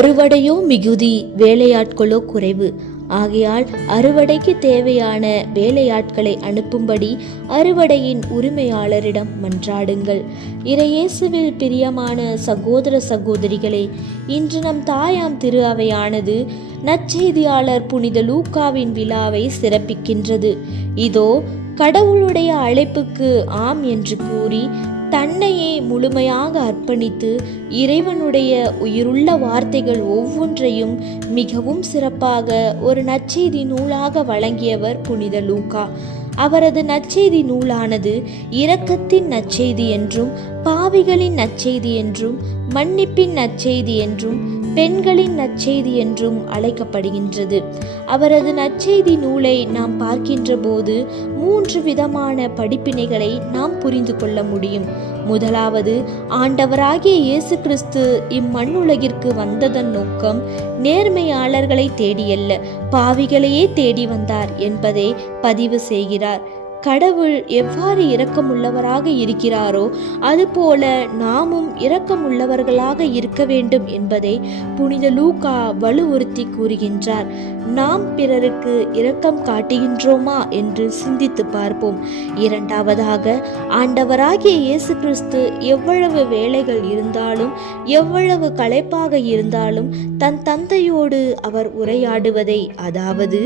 அறுவடையோ மிகுதி, வேலையாட்களோ குறைவு. ஆகையால் அறுவடைக்கு தேவையான வேலையாட்களை அனுப்பும்படி அறுவடையின் உரிமையாளரிடம் மன்றாடுங்கள். இறையேசுவில் பிரியமான சகோதர சகோதரிகளே, இன்று நம் தாயாம் திரு அவையானது நற்செய்தியாளர் புனித லூக்காவின் விழாவை சிறப்பிக்கின்றது. இதோ கடவுளுடைய அழைப்புக்கு ஆம் என்று கூறி தன்னையே முழுமையாக அர்ப்பணித்து இறைவனுடைய உயிருள்ள வார்த்தைகள் ஒவ்வொன்றையும் மிகவும் சிறப்பாக ஒரு நற்செய்தி நூலாக வழங்கியவர் புனித லூக்கா. அவரது நற்செய்தி நூலானது இரக்கத்தின் நற்செய்தி என்றும், பாவிகளின் நற்செய்தி என்றும், மன்னிப்பின் நற்செய்தி என்றும், பெண்களின் நற்செய்தி என்றும் அழைக்கப்படுகின்றது. அவரது நற்செய்தி நூலை நாம் பார்க்கின்ற போது 3 விதமான படிப்பினைகளை நாம் புரிந்து கொள்ள முடியும். முதலாவது, ஆண்டவராகிய இயேசு கிறிஸ்து இம்மண்ணுலகிற்கு வந்ததன் நோக்கம் நேர்மையாளர்களை தேடியல்ல, பாவிகளையே தேடி வந்தார் என்பதை பதிவு செய்கிறார். கடவுள் எவ்வாறு இரக்கமுள்ளவராக இருக்கிறாரோ அதுபோல நாமும் இரக்கமுள்ளவர்களாக இருக்க வேண்டும் என்பதை புனித லூக்கா வலுவுறுத்தி கூறுகின்றார். நாம் பிறருக்கு இரக்கம் காட்டுகின்றோமா என்று சிந்தித்து பார்ப்போம். இரண்டாவதாக, ஆண்டவராகிய இயேசு கிறிஸ்து எவ்வளவு வேலைகள் இருந்தாலும், எவ்வளவு களைப்பாக இருந்தாலும் தன் தந்தையோடு அவர் உரையாடுவதை, அதாவது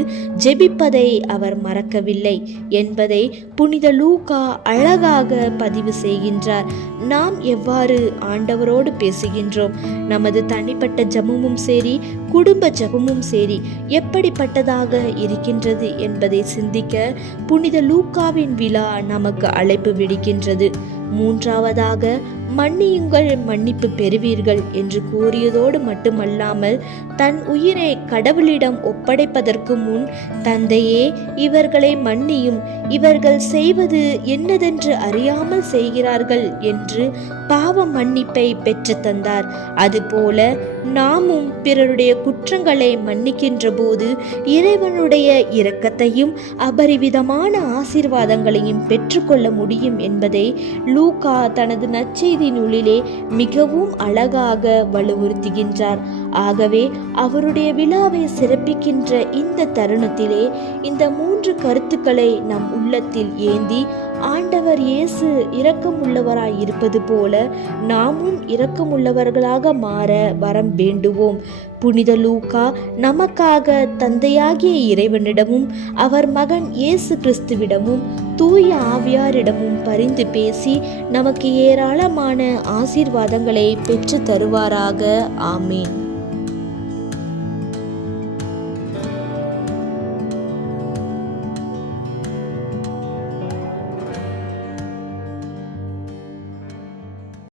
ஜெபிப்பதை அவர் மறக்கவில்லை என்பதை புனித லூக்கா அழகாக பதிவு செய்கின்றார். நாம் எவ்வாறு ஆண்டவரோடு பேசுகின்றோம்? நமது தனிப்பட்ட ஜெபமும் சரி, குடும்ப ஜெபமும் சரி எப்படிப்பட்டதாக இருக்கின்றது என்பதை சிந்திக்க புனித லூக்காவின் விழா நமக்கு அழைப்பு விடுக்கின்றது. மூன்றாவதாக, மன்னியுங்கள் மன்னிப்பு பெறுவீர்கள் என்று கூறியதோடு மட்டுமல்லாமல் தன் உயிரை கடவுளிடம் ஒப்படைப்பதற்கு முன், தந்தையே இவர்களை மன்னியும், இவர்கள் செய்வது என்னதென்று அறியாமல் செய்கிறார்கள் என்று பாவ மன்னிப்பை பெற்று தந்தார். அதுபோல நாமும் பிறருடைய குற்றங்களை மன்னிக்கின்ற போது இறைவனுடைய இரக்கத்தையும் அபரிவிதமான ஆசீர்வாதங்களையும் பெற்றுக்கொள்ள முடியும் என்பதை லூக்கா தனது நற்செய்தி நூலிலே மிகவும் அழகாக வலுவுறுத்துகின்றார். ஆகவே அவருடைய விழாவை சிறப்பிக்கின்ற இந்த தருணத்திலே இந்த 3 கருத்துக்களை நம் உள்ளத்தில் ஏந்தி ஆண்டவர் இயேசு இரக்கமுள்ளவராய் இருப்பது போல நாமும் இரக்கமுள்ளவர்களாக மாற வரம் வேண்டுவோம். புனித லூக்கா நமக்காக தந்தையாகிய இறைவனிடமும் அவர் மகன் இயேசு கிறிஸ்துவிடமும் தூய ஆவியாரிடமும் பரிந்து பேசி நமக்கு ஏராளமான ஆசீர்வாதங்களை பெற்று தருவாராக. ஆமீன்.